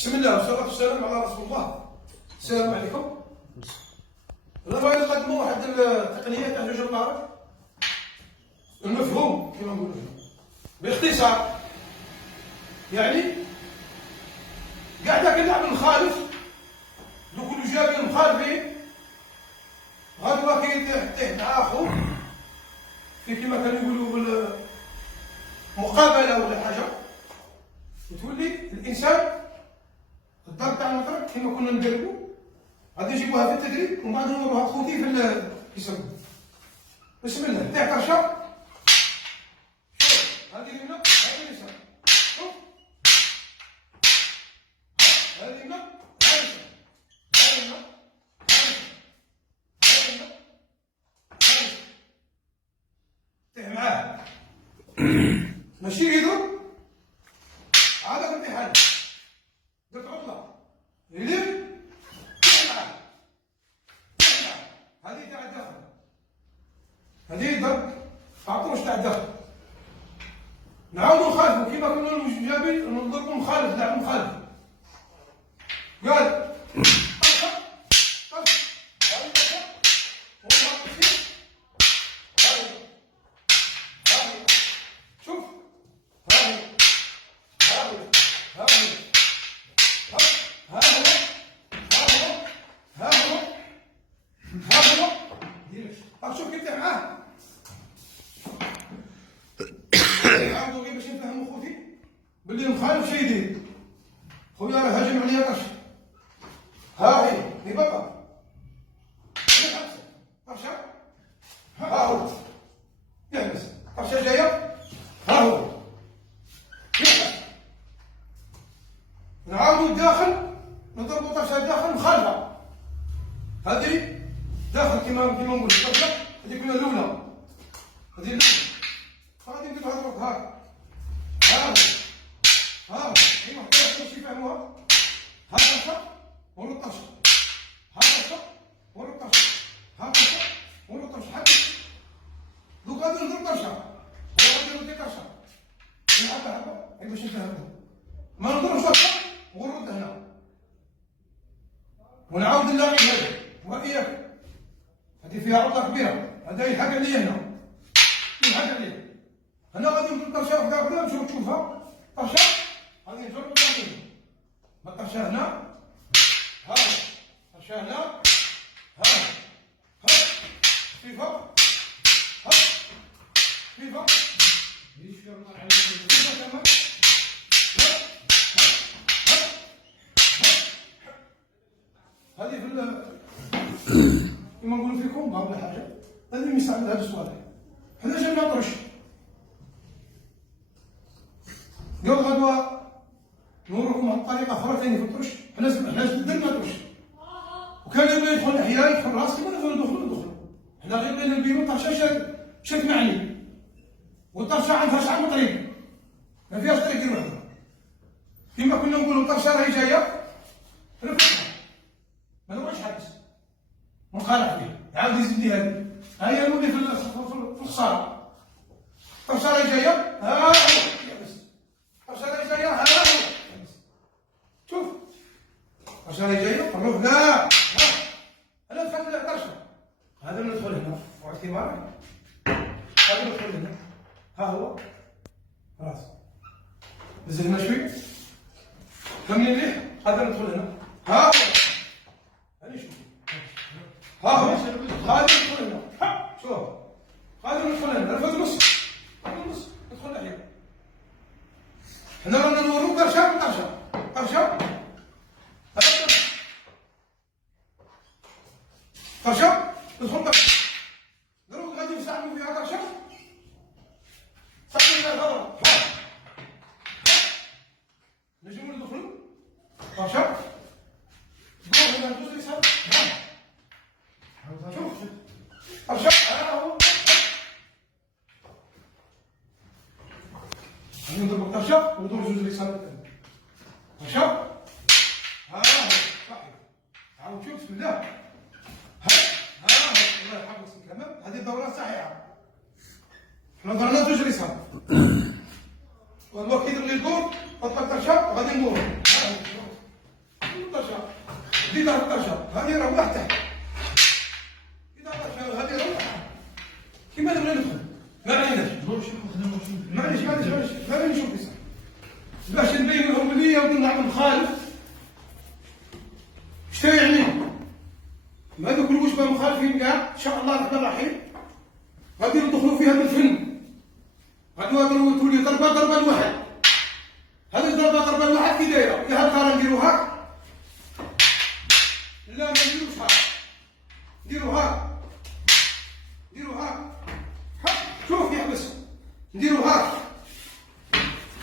بسم الله والصلاة والسلام على رسول الله. السلام عليكم. أنا بغيت نقدموا واحد التقنية تاع جوج المعارف المفهوم كما نقولوا باختصار. يعني قاعدة كنلعب المخالف دوك اللي جايين مخالفين غدوة كيتيه مع أخوه في كما كانوا يقولوا مقابلة ولا حاجة، وتولي الإنسان الدار تاع المطرب كيما كنا نديرو غادي نجيبوها في التدريب ومن بعد نوروها خوتي في كيسموا. بسم الله تاع كرشه. شوف هذه اليمنى هذه اليسار. شوف هذه اليمنى هذه اليسار. هذه اليمنى هذه اليمنى هذه اليسار. تاه معاه ماشي يدور هذا الامتحان. درت عطله يلف هذه تاع الداخل، هذه ضرب عطوش تاع الداخل. نعاودو نخالفو كيما كنا جايبين نضربو مخالف لاعب مخالف. قال شوف هاهي هاهي هاهي شوف كنت معاه عاودوا غير باش نفهموا خوتي باللي المخالف شي يدير. خويا راه هاجم عليا قرش، ها هي بقى قرشه، ها هو يحبس قرشه جايه، ها هو يحبس. نعاودوا الداخل نضربوا قرشه الداخل مخالفه. هذه داخل كيما نقول القرشه هذيك الاولى، هذه الاولى غادي نديروها دروك هاك ها هي محتاجه باش يفهموها. ها قرشه ولو قرشه، ها قرشه ولو قرشه، ها قرشه ولو قرشه. حتى دوك غادي نديرو قرشه وغادي ندير قرشه هكا هكا باش نفهموها. ما نضربش قرشه ونرد هنا ونعاود نلاقي هذا وإياك. هذه فيها عطله كبيره، هذا يلحق عليا هنا يلحق عليا هنا. غادي ندير قرشه وحده اخرى نمشيو نشوفها. قرشه غادي نجربو نعطيها ما قرشه هنا، ها قرشه هنا، ها في فوق، ها في فوق تمام. هذه في كما نقولوا فيكم بعض الحاجه هذه اللي يستعمل هذا الصوالح. حنا جبنا قرش قبل غدوه نوريكم الطريقه اخرى ثاني في القرش. حنا درنا قرش وكان يبغي يدخل احياء يدخل راس كما ندخلوا. حنا غير بين البيرو طرشه شات معني والطرشه عندها شعر مطريق ما فيهاش طريق وحده. كما كنا نقولوا الطرشه راهي جايه رفعها ما نبغيش حبس ونخالف فيه عاود يزيد لي هذه. ها هي نولي في الخساره. الطرشه راهي جايه ها هو يحبس، الطرشه راهي جايه ها هو يحبس. شوف الطرشه راهي جايه نروح لا انا دخلت الطرشه هذا ندخل هنا واعتبار هذا ندخل هنا ها هو خلاص نزل هنا شوي كملي مليح. هذا ندخل هنا ها هو هاني شوف ها هو هذا ندخل هنا شوف هذا ندخل هنا رفد نص النص ندخل ناحيه. حنا رانا نورو قرشه قرشه قرشه قرشه ندخل قرشه دروك غادي نستعملوا فيها قرشه صافي لنا الهضره نجمو ندخلو قرشه نقول هنا ندوز اليسار شوف قرشه ها هو غادي نضربو قرشه وندور جوج اليسار الثاني قرشه ها هو صافي. عاود شوف بسم الله ها الله يحفظك تمام. هذه الدورة صحيحة. حنا ضرنا جوج اليسار والله كيدير لي الدور طلق الطرشه وغادي ندورو كده الطرشه هذه روح تحت كده الطرشه هذه روح كيما نبغي ندخل ما عليناش معليش خلينا نشوف بصح باش نبين لهم بلي ونعمل مخالف اش يعني هذوك الوجبه مخالفين كاع ان شاء الله الرحمن الرحيم غادي ندخلوا فيها بالفن غادي تولي ضربه لواحد هذه ضربه لواحد كي دايره يا هكا نديروها لا ما نديروش هكا نديروها شوف يحبس نديروها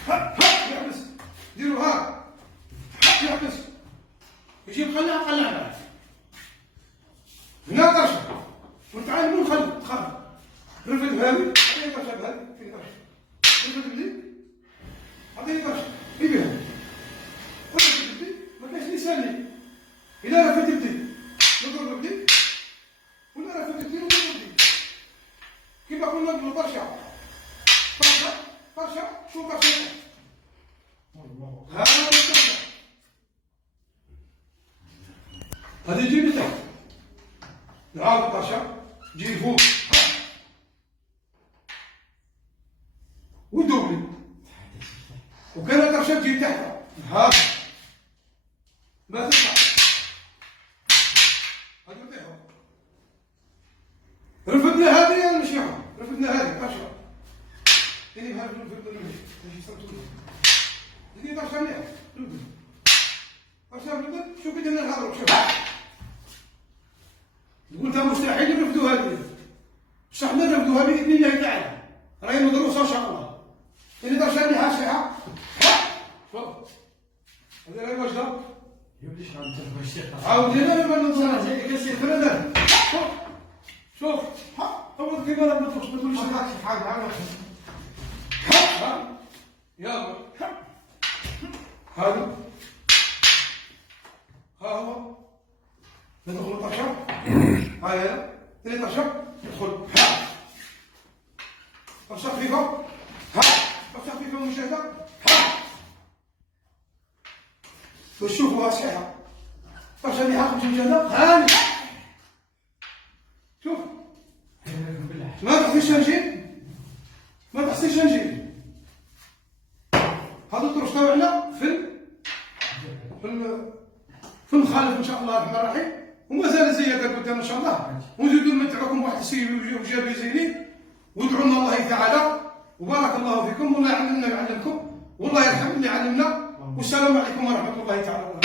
يحبس نديروها يحبس يجي قلع هنا طرشه ونتعلموا نخلي رفد هذه هذه طرشه بهذه فين طرشه رفد بلي هذه طرشه هي بها رفد بلي ما كاينش اللي يسالني الا رفد بلي نضرب بلي ولا رفد بلي نضرب بلي كيما قلنا نقولوا طرشه شو طرشه هذا الطرشه هذه تجي لتحت نعاود الطرشه تجي فوق ودوبلي وكان الطرشه تجي تحت هذا ما تطلع هذه نطيحها رفدنا هذه نمشيها رفدنا هذه طرشه اللي بها نرفد ماشي صوتوا هذه طرشه مليحه طرشه بدل شوف كي درنا نهضروا شوف قلت مستحيل نرفدوا هذه بصح نرفدوها باذن الله تعالى راهي مدروسه ان شاء الله اللي طرشه مليحه صحيحه شوف هذه راهي واجده عاود لنا لما نظهر شوف اول كيما راه ما تقولش شي حاجه يلا هذا ها هو ندخل الطرشه هاي ثاني طرشه ندخل طرشه خفيفه طرشه خفيفه مشاهده باش تشوفوها صحيحه طرشه اللي حاقت مشاهده هاني شوف ما تحسيش نجي ما تحسيش نجي هذا الطرش تاعنا في المخالف ان شاء الله الرحمن الرحيم ومازال زياده قدام ان شاء الله ونزيدوا نمتعكم بواحد السي وجابي زينين وادعوا لنا الله تعالى وبارك الله فيكم والله يعلمنا ويعلمكم والله يرحم اللي علمنا والسلام عليكم ورحمه الله تعالى وبركاته.